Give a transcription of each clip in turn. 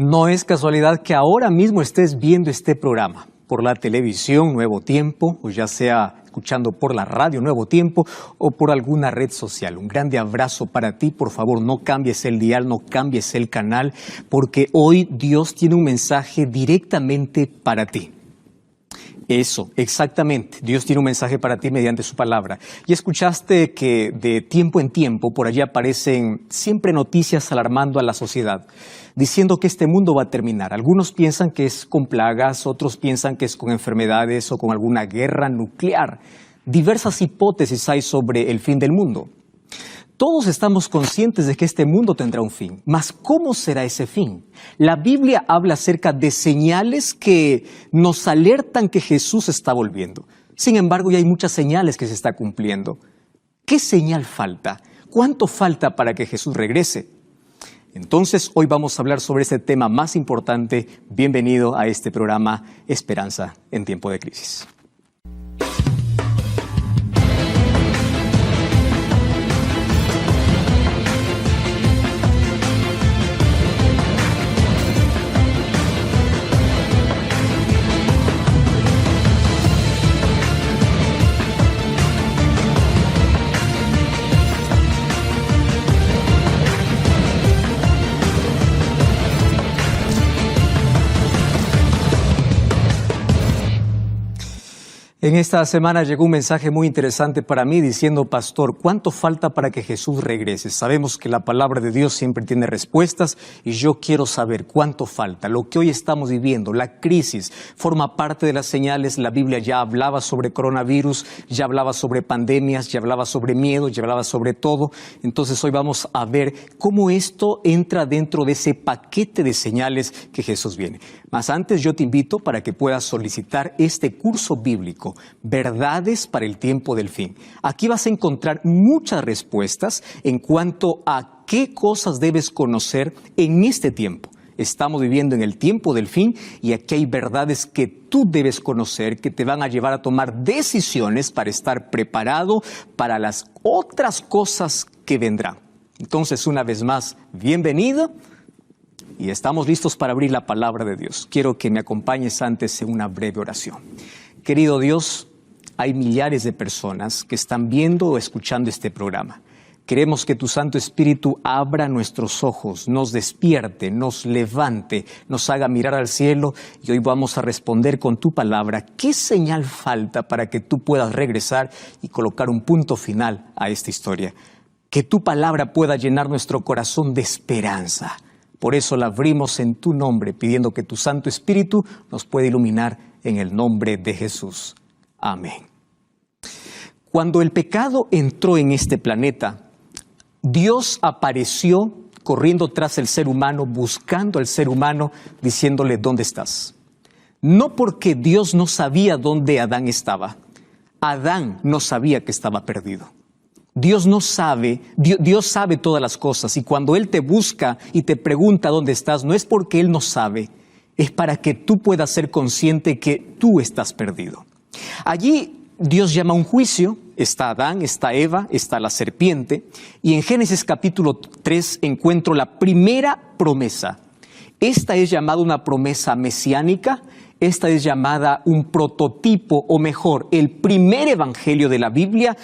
No es casualidad que ahora mismo estés viendo este programa por la televisión Nuevo Tiempo, o ya sea escuchando por la radio Nuevo Tiempo o por alguna red social. Un grande abrazo para ti. Por favor, no cambies el dial, no cambies el canal, porque hoy Dios tiene un mensaje directamente para ti. Eso, exactamente. Dios tiene un mensaje para ti mediante su palabra. Y escuchaste que de tiempo en tiempo por allí aparecen siempre noticias alarmando a la sociedad, diciendo que este mundo va a terminar. Algunos piensan que es con plagas, otros piensan que es con enfermedades o con alguna guerra nuclear. Diversas hipótesis hay sobre el fin del mundo. Todos estamos conscientes de que este mundo tendrá un fin. Mas, ¿cómo será ese fin? La Biblia habla acerca de señales que nos alertan que Jesús está volviendo. Sin embargo, ya hay muchas señales que se están cumpliendo. ¿Qué señal falta? ¿Cuánto falta para que Jesús regrese? Entonces, hoy vamos a hablar sobre este tema más importante. Bienvenido a este programa Esperanza en Tiempo de Crisis. En esta semana llegó un mensaje muy interesante para mí diciendo, pastor, ¿cuánto falta para que Jesús regrese? Sabemos que la palabra de Dios siempre tiene respuestas y yo quiero saber cuánto falta. Lo que hoy estamos viviendo, la crisis, forma parte de las señales. La Biblia ya hablaba sobre coronavirus, ya hablaba sobre pandemias, ya hablaba sobre miedo, ya hablaba sobre todo. Entonces hoy vamos a ver cómo esto entra dentro de ese paquete de señales que Jesús viene. Mas antes yo te invito para que puedas solicitar este curso bíblico, Verdades para el Tiempo del Fin. Aquí vas a encontrar muchas respuestas en cuanto a qué cosas debes conocer en este tiempo. Estamos viviendo en el tiempo del fin y aquí hay verdades que tú debes conocer que te van a llevar a tomar decisiones para estar preparado para las otras cosas que vendrán. Entonces, una vez más, bienvenido. Y estamos listos para abrir la palabra de Dios. Quiero que me acompañes antes en una breve oración. Querido Dios, hay millares de personas que están viendo o escuchando este programa. Queremos que tu Santo Espíritu abra nuestros ojos, nos despierte, nos levante, nos haga mirar al cielo y hoy vamos a responder con tu palabra. ¿Qué señal falta para que tú puedas regresar y colocar un punto final a esta historia? Que tu palabra pueda llenar nuestro corazón de esperanza. Por eso la abrimos en tu nombre, pidiendo que tu Santo Espíritu nos pueda iluminar en el nombre de Jesús. Amén. Cuando el pecado entró en este planeta, Dios apareció corriendo tras el ser humano, buscando al ser humano, diciéndole, ¿dónde estás? No porque Dios no sabía dónde Adán estaba. Adán no sabía que estaba perdido. Dios no sabe, Dios sabe todas las cosas y cuando Él te busca y te pregunta dónde estás, no es porque Él no sabe, es para que tú puedas ser consciente que tú estás perdido. Allí Dios llama a un juicio, está Adán, está Eva, está la serpiente y en Génesis capítulo 3 encuentro la primera promesa. Esta es llamada una promesa mesiánica. Esta es llamada un prototipo, o mejor, el primer evangelio de la Biblia.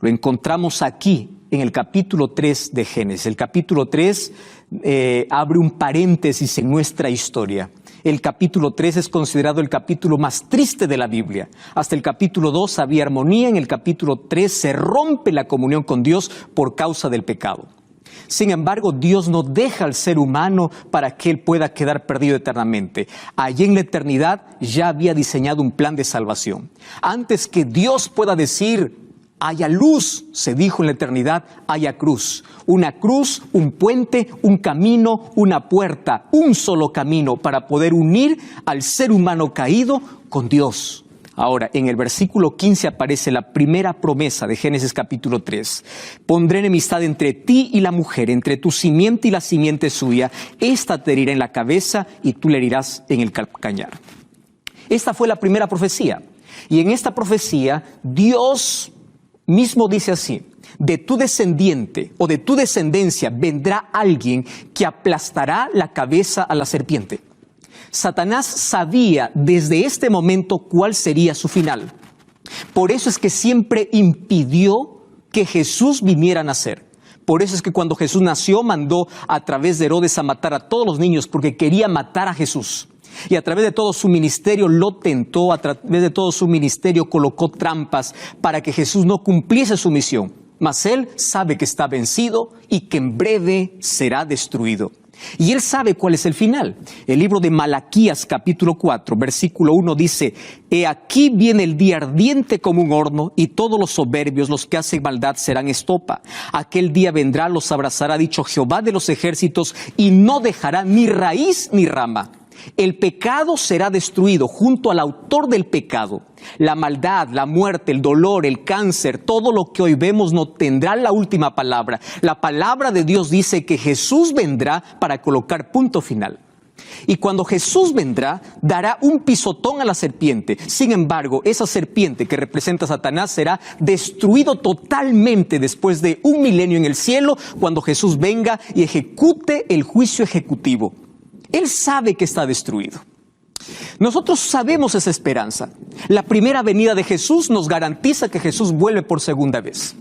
Lo encontramos aquí en el capítulo 3 de Génesis. El capítulo 3 abre un paréntesis en nuestra historia. El capítulo 3 es considerado el capítulo más triste de la Biblia. Hasta el capítulo 2 había armonía, en el capítulo 3 se rompe la comunión con Dios por causa del pecado. Sin embargo, Dios no deja al ser humano para que él pueda quedar perdido eternamente. Allí en la eternidad ya había diseñado un plan de salvación. Antes que Dios pueda decir, haya luz, se dijo en la eternidad, haya cruz. Una cruz, un puente, un camino, una puerta, un solo camino para poder unir al ser humano caído con Dios. Ahora, en el versículo 15 aparece la primera promesa de Génesis capítulo 3. Pondré enemistad entre ti y la mujer, entre tu simiente y la simiente suya. Esta te herirá en la cabeza y tú le herirás en el calcañar. Esta fue la primera profecía. Y en esta profecía, Dios mismo dice así: de tu descendiente o de tu descendencia vendrá alguien que aplastará la cabeza a la serpiente. Satanás sabía desde este momento cuál sería su final. Por eso es que siempre impidió que Jesús viniera a nacer. Por eso es que cuando Jesús nació mandó a través de Herodes a matar a todos los niños porque quería matar a Jesús. Y a través de todo su ministerio lo tentó, a través de todo su ministerio colocó trampas para que Jesús no cumpliese su misión. Mas él sabe que está vencido y que en breve será destruido. Y él sabe cuál es el final. El libro de Malaquías capítulo 4, versículo 1 dice: He aquí viene el día ardiente como un horno, y todos los soberbios, los que hacen maldad, serán estopa. Aquel día vendrá, los abrazará, dicho Jehová de los ejércitos, y no dejará ni raíz ni rama. El pecado será destruido junto al autor del pecado. La maldad, la muerte, el dolor, el cáncer, todo lo que hoy vemos no tendrá la última palabra. La palabra de Dios dice que Jesús vendrá para colocar punto final. Y cuando Jesús vendrá, dará un pisotón a la serpiente. Sin embargo, esa serpiente que representa a Satanás será destruido totalmente después de 1 milenio en el cielo, cuando Jesús venga y ejecute el juicio ejecutivo. Él sabe que está destruido. Nosotros sabemos esa esperanza. La primera venida de Jesús nos garantiza que Jesús vuelve por segunda vez.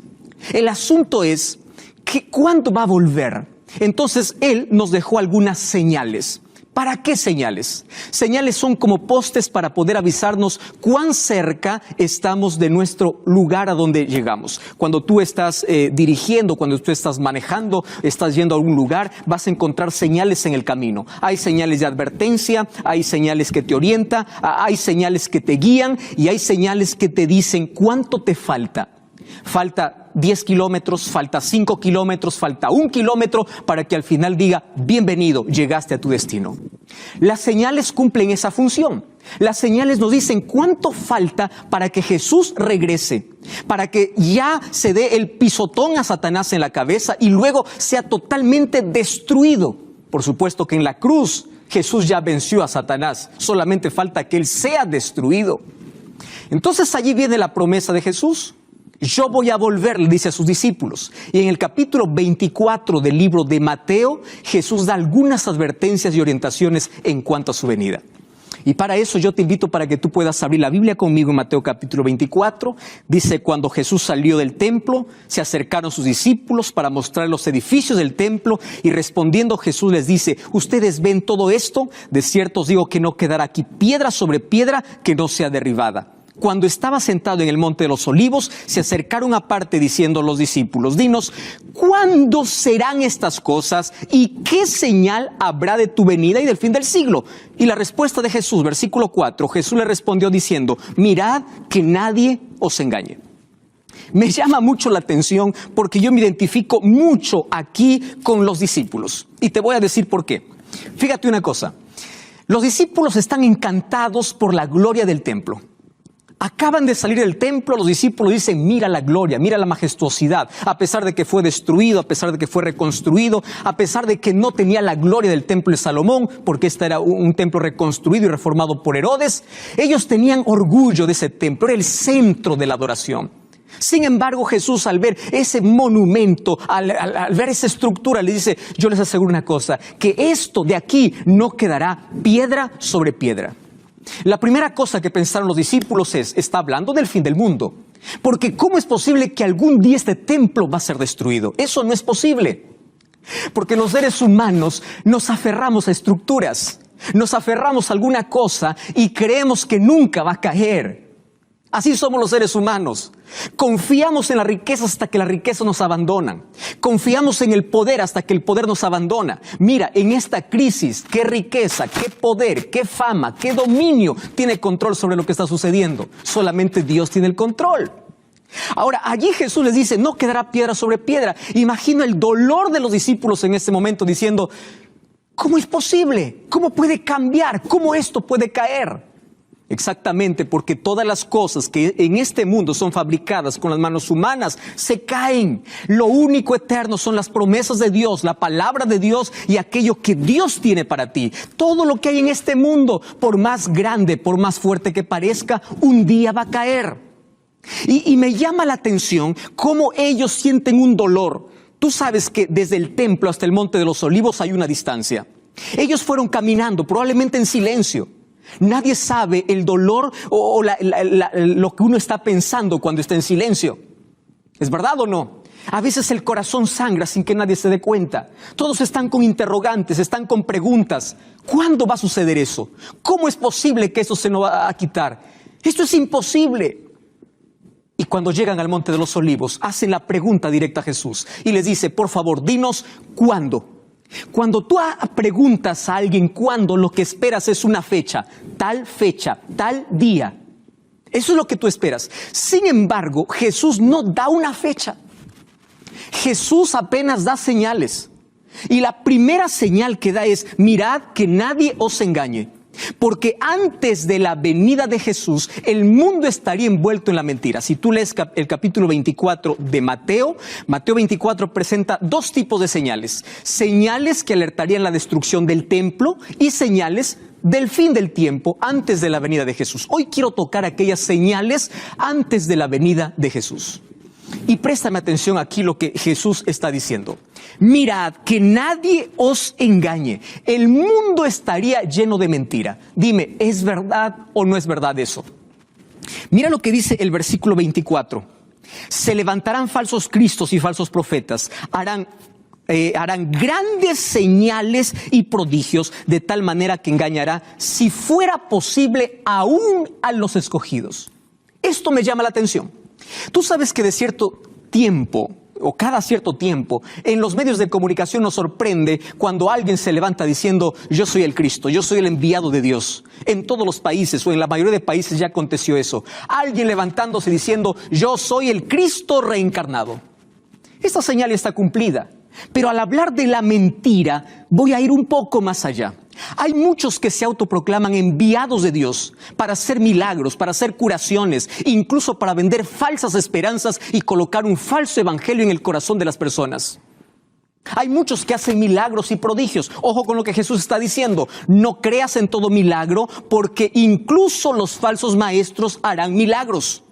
El asunto es que ¿cuándo va a volver? Entonces Él nos dejó algunas señales. ¿Para qué señales? Señales son como postes para poder avisarnos cuán cerca estamos de nuestro lugar a donde llegamos. Cuando tú estás dirigiendo, cuando tú estás manejando, estás yendo a algún lugar, vas a encontrar señales en el camino. Hay señales de advertencia, hay señales que te orientan, hay señales que te guían y hay señales que te dicen cuánto te falta. Falta 10 kilómetros, falta 5 kilómetros, falta 1 kilómetro para que al final diga: bienvenido, llegaste a tu destino. Las señales cumplen esa función. Las señales nos dicen cuánto falta para que Jesús regrese, para que ya se dé el pisotón a Satanás en la cabeza y luego sea totalmente destruido. Por supuesto que en la cruz Jesús ya venció a Satanás, solamente falta que él sea destruido. Entonces allí viene la promesa de Jesús. Yo voy a volver, le dice a sus discípulos. Y en el capítulo 24 del libro de Mateo, Jesús da algunas advertencias y orientaciones en cuanto a su venida. Y para eso yo te invito para que tú puedas abrir la Biblia conmigo en Mateo capítulo 24. Dice: cuando Jesús salió del templo, se acercaron sus discípulos para mostrar los edificios del templo. Y respondiendo Jesús les dice: ¿ustedes ven todo esto? De cierto os digo que no quedará aquí piedra sobre piedra que no sea derribada. Cuando estaba sentado en el monte de los olivos, se acercaron aparte diciendo a los discípulos: dinos, ¿cuándo serán estas cosas? ¿Y qué señal habrá de tu venida y del fin del siglo? Y la respuesta de Jesús, versículo 4, Jesús le respondió diciendo: mirad que nadie os engañe. Me llama mucho la atención porque yo me identifico mucho aquí con los discípulos. Y te voy a decir por qué. Fíjate una cosa. Los discípulos están encantados por la gloria del templo. Acaban de salir del templo, los discípulos dicen: mira la gloria, mira la majestuosidad. A pesar de que fue destruido, a pesar de que fue reconstruido, a pesar de que no tenía la gloria del templo de Salomón, porque este era un templo reconstruido y reformado por Herodes, ellos tenían orgullo de ese templo, era el centro de la adoración. Sin embargo, Jesús, al ver ese monumento, al ver esa estructura, le dice: yo les aseguro una cosa, que esto de aquí no quedará piedra sobre piedra. La primera cosa que pensaron los discípulos es: está hablando del fin del mundo. Porque ¿cómo es posible que algún día este templo va a ser destruido? Eso no es posible. Porque los seres humanos nos aferramos a estructuras, nos aferramos a alguna cosa y creemos que nunca va a caer. Así somos los seres humanos. Confiamos en la riqueza hasta que la riqueza nos abandona. Confiamos en el poder hasta que el poder nos abandona. Mira, en esta crisis, qué riqueza, qué poder, qué fama, qué dominio tiene control sobre lo que está sucediendo. Solamente Dios tiene el control. Ahora, allí Jesús les dice: no quedará piedra sobre piedra. Imagino el dolor de los discípulos en este momento diciendo: ¿cómo es posible? ¿Cómo puede cambiar? ¿Cómo esto puede caer? Exactamente, porque todas las cosas que en este mundo son fabricadas con las manos humanas se caen. Lo único eterno son las promesas de Dios, la palabra de Dios y aquello que Dios tiene para ti. Todo lo que hay en este mundo, por más grande, por más fuerte que parezca, un día va a caer. Y me llama la atención cómo ellos sienten un dolor. Tú sabes que desde el templo hasta el Monte de los Olivos hay una distancia. Ellos fueron caminando, probablemente en silencio. Nadie sabe el dolor o lo que uno está pensando cuando está en silencio. ¿Es verdad o no? A veces el corazón sangra sin que nadie se dé cuenta. Todos están con interrogantes, están con preguntas. ¿Cuándo va a suceder eso? ¿Cómo es posible que eso se nos va a quitar? Esto es imposible. Y cuando llegan al Monte de los Olivos, hacen la pregunta directa a Jesús y les dice, por favor, dinos cuándo. Cuando tú preguntas a alguien cuándo, lo que esperas es una fecha, tal día. Eso es lo que tú esperas. Sin embargo, Jesús no da una fecha. Jesús apenas da señales. Y la primera señal que da es, mirad que nadie os engañe. Porque antes de la venida de Jesús, el mundo estaría envuelto en la mentira. Si tú lees el capítulo 24 de Mateo 24 presenta dos tipos de señales. Señales que alertarían la destrucción del templo y señales del fin del tiempo antes de la venida de Jesús. Hoy quiero tocar aquellas señales antes de la venida de Jesús. Y préstame atención aquí lo que Jesús está diciendo. Mirad que nadie os engañe. El mundo estaría lleno de mentira. Dime, ¿es verdad o no es verdad eso? Mira lo que dice el versículo 24. Se levantarán falsos cristos y falsos profetas. Harán grandes señales y prodigios de tal manera que engañará, si fuera posible, aún a los escogidos. Esto me llama la atención. Tú sabes que de cierto tiempo, o cada cierto tiempo, en los medios de comunicación nos sorprende cuando alguien se levanta diciendo, yo soy el Cristo, yo soy el enviado de Dios. En todos los países, o en la mayoría de países ya aconteció eso. Alguien levantándose diciendo, yo soy el Cristo reencarnado. Esta señal está cumplida. Pero al hablar de la mentira, voy a ir un poco más allá. Hay muchos que se autoproclaman enviados de Dios para hacer milagros, para hacer curaciones, incluso para vender falsas esperanzas y colocar un falso evangelio en el corazón de las personas. Hay muchos que hacen milagros y prodigios. Ojo con lo que Jesús está diciendo. No creas en todo milagro, porque incluso los falsos maestros harán milagros.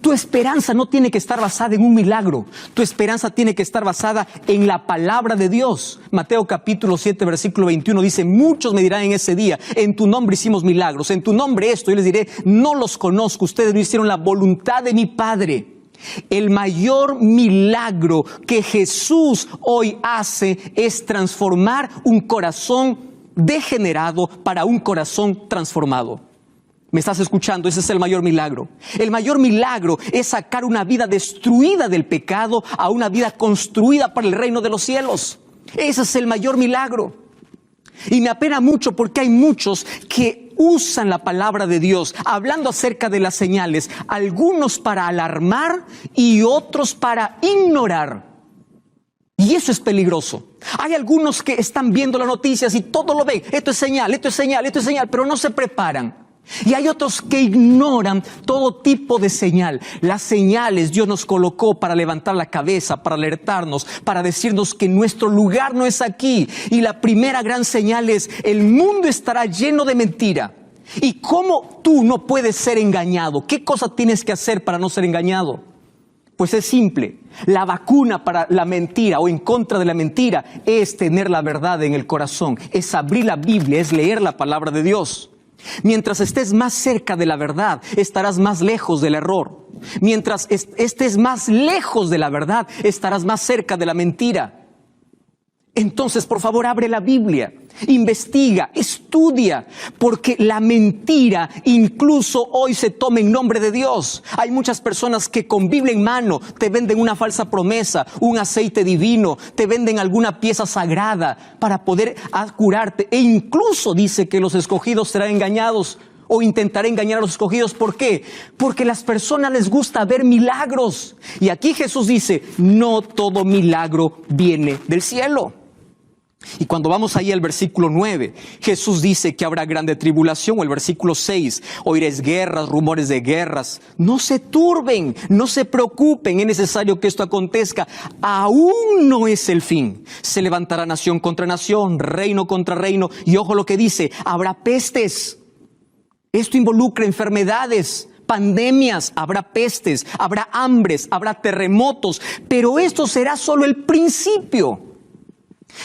Tu esperanza no tiene que estar basada en un milagro. Tu esperanza tiene que estar basada en la palabra de Dios. Mateo capítulo 7, versículo 21 dice, muchos me dirán en ese día, en tu nombre hicimos milagros, en tu nombre esto. Yo les diré, no los conozco, ustedes no hicieron la voluntad de mi Padre. El mayor milagro que Jesús hoy hace es transformar un corazón degenerado para un corazón transformado. ¿Me estás escuchando? Ese es el mayor milagro. El mayor milagro es sacar una vida destruida del pecado a una vida construida para el reino de los cielos. Ese es el mayor milagro. Y me apena mucho porque hay muchos que usan la palabra de Dios hablando acerca de las señales, algunos para alarmar y otros para ignorar. Y eso es peligroso. Hay algunos que están viendo las noticias y todo lo ven. Esto es señal, esto es señal, esto es señal, pero no se preparan. Y hay otros que ignoran todo tipo de señal. Las señales Dios nos colocó para levantar la cabeza, para alertarnos, para decirnos que nuestro lugar no es aquí. Y la primera gran señal es, el mundo estará lleno de mentira. ¿Y cómo tú no puedes ser engañado? ¿Qué cosa tienes que hacer para no ser engañado? Pues es simple. La vacuna para la mentira o en contra de la mentira es tener la verdad en el corazón. Es abrir la Biblia, es leer la palabra de Dios. Mientras estés más cerca de la verdad, estarás más lejos del error. Mientras estés más lejos de la verdad, estarás más cerca de la mentira. Entonces, por favor, abre la Biblia, investiga, estudia, porque la mentira incluso hoy se toma en nombre de Dios. Hay muchas personas que con Biblia en mano te venden una falsa promesa, un aceite divino, te venden alguna pieza sagrada para poder curarte. E incluso dice que los escogidos serán engañados o intentará engañar a los escogidos. ¿Por qué? Porque a las personas les gusta ver milagros. Y aquí Jesús dice, no todo milagro viene del cielo. Y cuando vamos ahí al versículo 9, Jesús dice que habrá grande tribulación, o el versículo 6, oiréis guerras, rumores de guerras. No se turben, no se preocupen, es necesario que esto acontezca. Aún no es el fin. Se levantará nación contra nación, reino contra reino. Y ojo lo que dice, habrá pestes. Esto involucra enfermedades, pandemias, habrá pestes, habrá hambres, habrá terremotos, pero esto será solo el principio.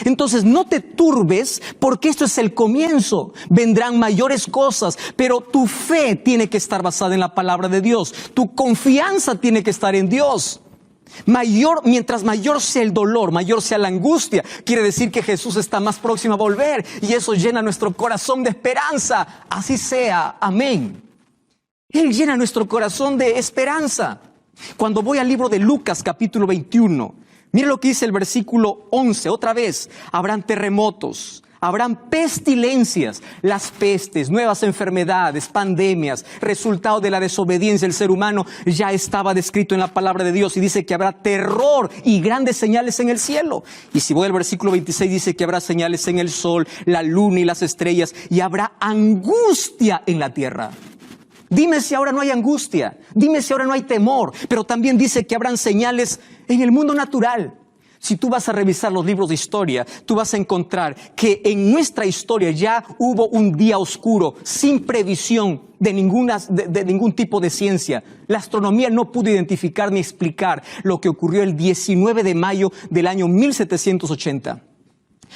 Entonces no te turbes porque esto es el comienzo. Vendrán mayores cosas, pero tu fe tiene que estar basada en la palabra de Dios. Tu confianza tiene que estar en Dios. Mientras mayor sea el dolor, mayor sea la angustia, quiere decir que Jesús está más próximo a volver y eso llena nuestro corazón de esperanza. Así sea, amén. Él llena nuestro corazón de esperanza. Cuando voy al libro de Lucas capítulo 21, mire lo que dice el versículo 11, otra vez, habrán terremotos, habrán pestilencias, las pestes, nuevas enfermedades, pandemias, resultado de la desobediencia del ser humano, ya estaba descrito en la palabra de Dios y dice que habrá terror y grandes señales en el cielo. Y si voy al versículo 26 dice que habrá señales en el sol, la luna y las estrellas y habrá angustia en la tierra. Dime si ahora no hay angustia, dime si ahora no hay temor, pero también dice que habrán señales en el mundo natural. Si tú vas a revisar los libros de historia, tú vas a encontrar que en nuestra historia ya hubo un día oscuro, sin previsión de ningún tipo de ciencia. La astronomía no pudo identificar ni explicar lo que ocurrió el 19 de mayo del año 1780.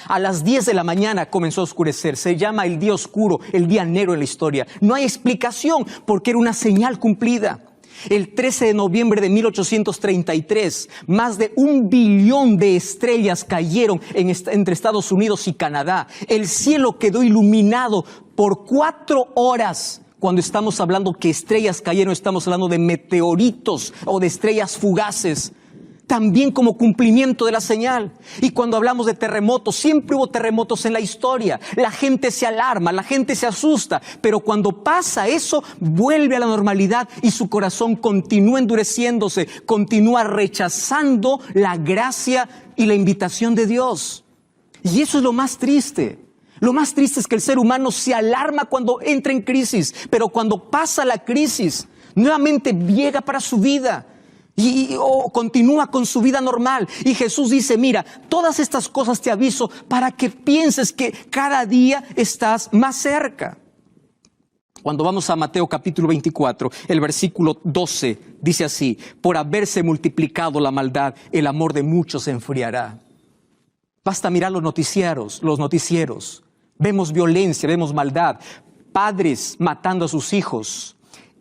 A las 10 de la mañana comenzó a oscurecer. Se llama el día oscuro, el día negro en la historia. No hay explicación porque era una señal cumplida. El 13 de noviembre de 1833, más de 1 billón de estrellas cayeron entre Estados Unidos y Canadá. El cielo quedó iluminado por 4 horas. Cuando estamos hablando que estrellas cayeron, estamos hablando de meteoritos o de estrellas fugaces. También como cumplimiento de la señal. Y cuando hablamos de terremotos, siempre hubo terremotos en la historia. La gente se alarma, la gente se asusta, pero cuando pasa eso, vuelve a la normalidad y su corazón continúa endureciéndose, continúa rechazando la gracia y la invitación de Dios. Y eso es lo más triste. Lo más triste es que el ser humano se alarma cuando entra en crisis, pero cuando pasa la crisis, nuevamente llega para su vida. O continúa con su vida normal. Y Jesús dice, mira, todas estas cosas te aviso para que pienses que cada día estás más cerca. Cuando vamos a Mateo capítulo 24, el versículo 12 dice así: por haberse multiplicado la maldad, el amor de muchos se enfriará. Basta mirar los noticieros. Vemos violencia, vemos maldad. Padres matando a sus hijos.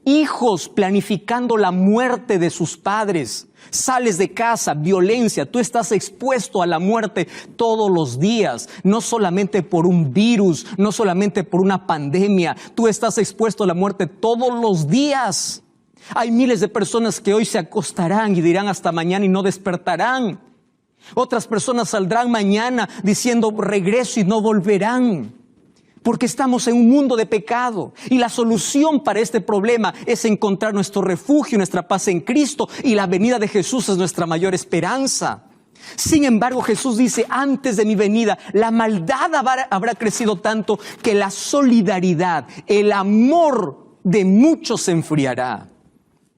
Hijos planificando la muerte de sus padres. Sales de casa, violencia. Tú estás expuesto a la muerte todos los días. No solamente por un virus, no solamente por una pandemia. Tú estás expuesto a la muerte todos los días. Hay miles de personas que hoy se acostarán y dirán hasta mañana y no despertarán. Otras personas saldrán mañana diciendo regreso y no volverán. Porque estamos en un mundo de pecado y la solución para este problema es encontrar nuestro refugio, nuestra paz en Cristo, y la venida de Jesús es nuestra mayor esperanza. Sin embargo, Jesús dice, antes de mi venida, la maldad habrá crecido tanto que la solidaridad, el amor de muchos se enfriará.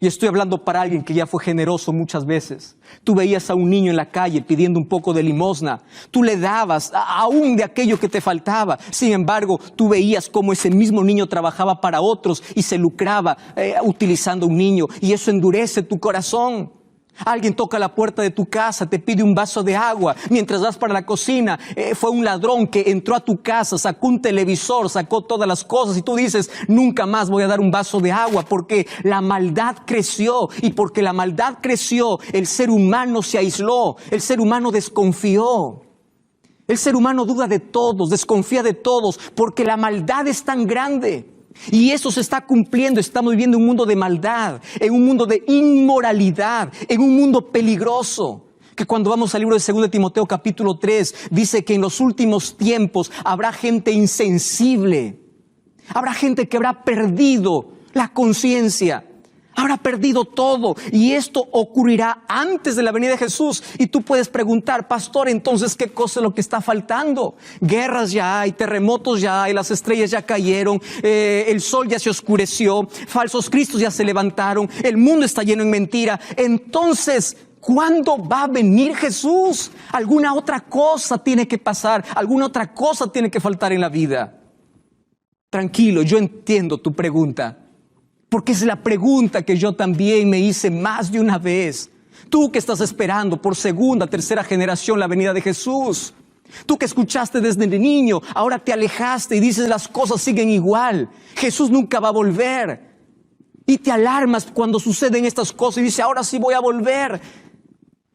Y estoy hablando para alguien que ya fue generoso muchas veces. Tú veías a un niño en la calle pidiendo un poco de limosna. Tú le dabas aún de aquello que te faltaba. Sin embargo, tú veías cómo ese mismo niño trabajaba para otros y se lucraba utilizando un niño. Y eso endurece tu corazón. Alguien toca la puerta de tu casa, te pide un vaso de agua. Mientras vas para la cocina, fue un ladrón que entró a tu casa, sacó un televisor, sacó todas las cosas y tú dices, nunca más voy a dar un vaso de agua porque la maldad creció. Y porque la maldad creció, el ser humano se aisló, el ser humano desconfió. El ser humano duda de todos, desconfía de todos porque la maldad es tan grande. Y eso se está cumpliendo. Estamos viviendo un mundo de maldad, en un mundo de inmoralidad, en un mundo peligroso. Que cuando vamos al libro de 2 de Timoteo capítulo 3, dice que en los últimos tiempos habrá gente insensible. Habrá gente que habrá perdido la conciencia. Habrá perdido todo. Y esto ocurrirá antes de la venida de Jesús. Y tú puedes preguntar, pastor, entonces, ¿qué cosa es lo que está faltando? Guerras ya hay, terremotos ya hay, las estrellas ya cayeron, el sol ya se oscureció, falsos cristos ya se levantaron, el mundo está lleno de mentira. Entonces, ¿cuándo va a venir Jesús? Alguna otra cosa tiene que pasar, alguna otra cosa tiene que faltar en la vida. Tranquilo, yo entiendo tu pregunta. Porque es la pregunta que yo también me hice más de una vez. Tú que estás esperando por segunda, tercera generación la venida de Jesús. Tú que escuchaste desde niño, ahora te alejaste y dices las cosas siguen igual. Jesús nunca va a volver. Y te alarmas cuando suceden estas cosas y dices, ahora sí voy a volver.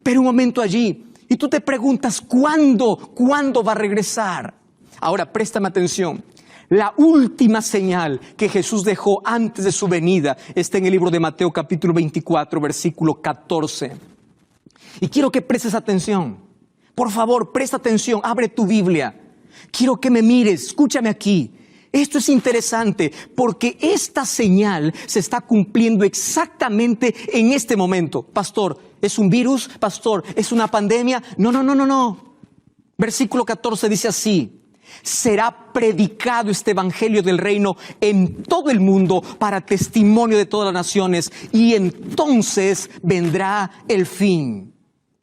Pero un momento allí, y tú te preguntas, ¿cuándo va a regresar? Ahora, préstame atención. La última señal que Jesús dejó antes de su venida está en el libro de Mateo capítulo 24, versículo 14. Y quiero que prestes atención. Por favor, presta atención, abre tu Biblia. Quiero que me mires, escúchame aquí. Esto es interesante porque esta señal se está cumpliendo exactamente en este momento. Pastor, ¿es un virus? Pastor, ¿es una pandemia? No. Versículo 14 dice así. Será predicado este evangelio del reino en todo el mundo para testimonio de todas las naciones y entonces vendrá el fin.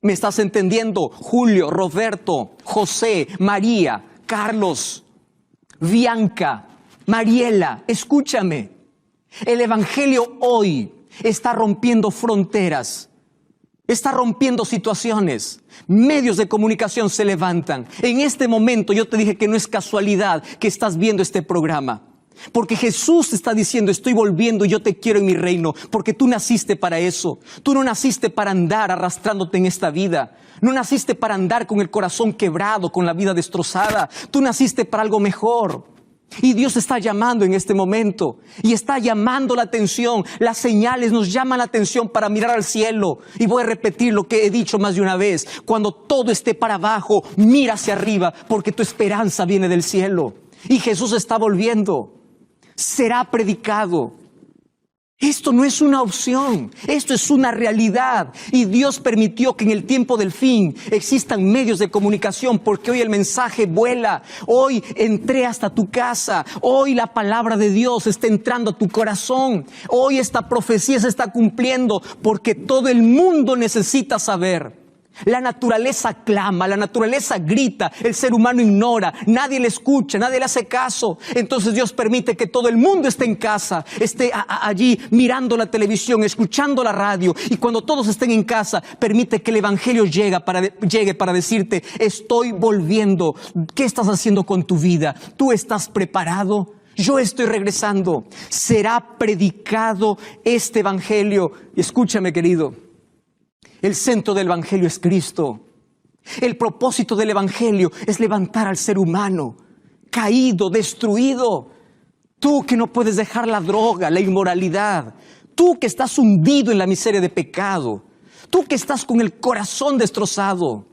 ¿Me estás entendiendo? Julio, Roberto, José, María, Carlos, Bianca, Mariela, escúchame. El evangelio hoy está rompiendo fronteras. Está rompiendo situaciones. Medios de comunicación se levantan. En este momento yo te dije que no es casualidad que estás viendo este programa. Porque Jesús está diciendo, estoy volviendo y yo te quiero en mi reino. Porque tú naciste para eso. Tú no naciste para andar arrastrándote en esta vida. No naciste para andar con el corazón quebrado, con la vida destrozada. Tú naciste para algo mejor. Y Dios está llamando en este momento y está llamando la atención. Las señales nos llaman la atención para mirar al cielo. Y voy a repetir lo que he dicho más de una vez. Cuando todo esté para abajo, mira hacia arriba porque tu esperanza viene del cielo. Y Jesús está volviendo. Será predicado. Esto no es una opción, esto es una realidad. Y Dios permitió que en el tiempo del fin existan medios de comunicación porque hoy el mensaje vuela. Hoy entré hasta tu casa, hoy la palabra de Dios está entrando a tu corazón. Hoy esta profecía se está cumpliendo porque todo el mundo necesita saber. La naturaleza clama, la naturaleza grita, el ser humano ignora, nadie le escucha, nadie le hace caso. Entonces Dios permite que todo el mundo esté en casa, esté allí mirando la televisión, escuchando la radio. Y cuando todos estén en casa, permite que el evangelio llegue para decirte, estoy volviendo. ¿Qué estás haciendo con tu vida? ¿Tú estás preparado? Yo estoy regresando. Será predicado este evangelio. Y escúchame, querido. El centro del evangelio es Cristo. El propósito del evangelio es levantar al ser humano caído, destruido. Tú que no puedes dejar la droga, la inmoralidad. Tú que estás hundido en la miseria de pecado. Tú que estás con el corazón destrozado.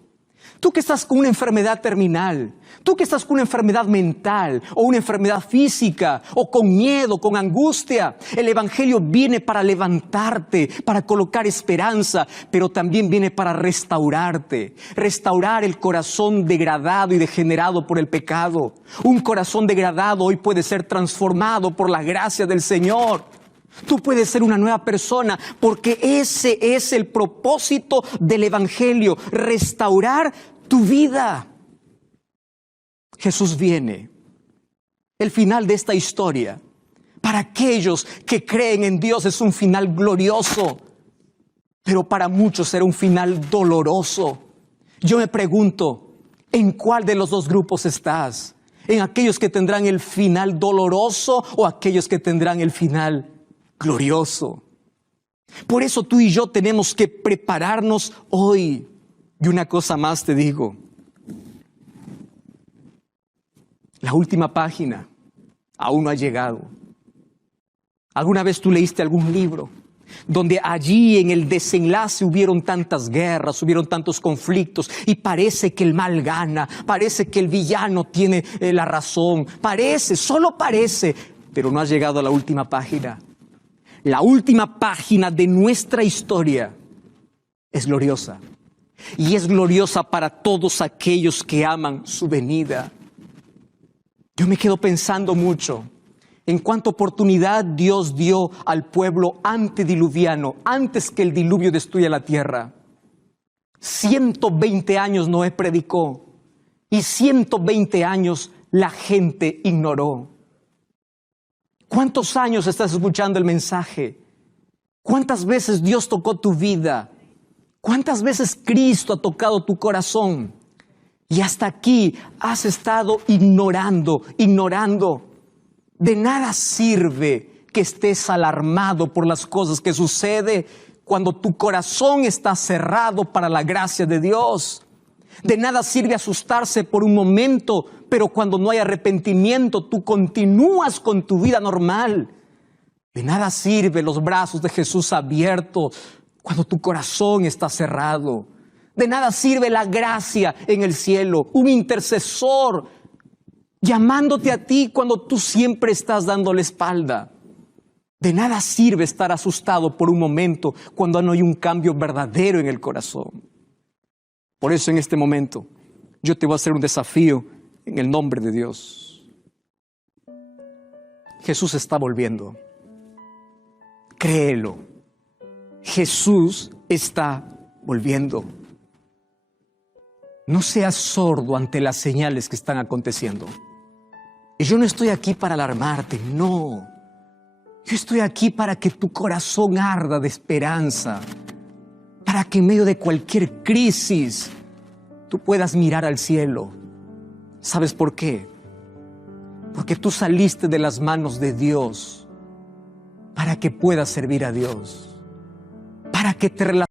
Tú que estás con una enfermedad terminal. Tú que estás con una enfermedad mental o una enfermedad física o con miedo, con angustia. El evangelio viene para levantarte, para colocar esperanza, pero también viene para restaurarte. Restaurar el corazón degradado y degenerado por el pecado. Un corazón degradado hoy puede ser transformado por la gracia del Señor. Tú puedes ser una nueva persona porque ese es el propósito del evangelio, restaurar tu vida. Jesús viene, el final de esta historia, para aquellos que creen en Dios es un final glorioso, pero para muchos será un final doloroso. Yo me pregunto, ¿en cuál de los dos grupos estás? ¿En aquellos que tendrán el final doloroso o aquellos que tendrán el final glorioso? Por eso tú y yo tenemos que prepararnos hoy. Y una cosa más te digo. La última página aún no ha llegado. ¿Alguna vez tú leíste algún libro donde allí en el desenlace hubieron tantas guerras, hubieron tantos conflictos y parece que el mal gana, parece que el villano tiene la razón, solo parece, pero no ha llegado a la última página? La última página de nuestra historia es gloriosa. Y es gloriosa para todos aquellos que aman su venida. Yo me quedo pensando mucho en cuánta oportunidad Dios dio al pueblo antediluviano, antes que el diluvio destruya la tierra. 120 años Noé predicó y 120 años la gente ignoró. ¿Cuántos años estás escuchando el mensaje? ¿Cuántas veces Dios tocó tu vida? ¿Cuántas veces Cristo ha tocado tu corazón? Y hasta aquí has estado ignorando. De nada sirve que estés alarmado por las cosas que suceden cuando tu corazón está cerrado para la gracia de Dios. De nada sirve asustarse por un momento, pero cuando no hay arrepentimiento, tú continúas con tu vida normal. De nada sirve los brazos de Jesús abiertos cuando tu corazón está cerrado. De nada sirve la gracia en el cielo, un intercesor llamándote a ti cuando tú siempre estás dando la espalda. De nada sirve estar asustado por un momento cuando no hay un cambio verdadero en el corazón. Por eso en este momento yo te voy a hacer un desafío en el nombre de Dios. Jesús está volviendo. Créelo. Jesús está volviendo. No seas sordo ante las señales que están aconteciendo. Y yo no estoy aquí para alarmarte, no. Yo estoy aquí para que tu corazón arda de esperanza, para que en medio de cualquier crisis tú puedas mirar al cielo. ¿Sabes por qué? Porque tú saliste de las manos de Dios para que puedas servir a Dios, para que te relaciones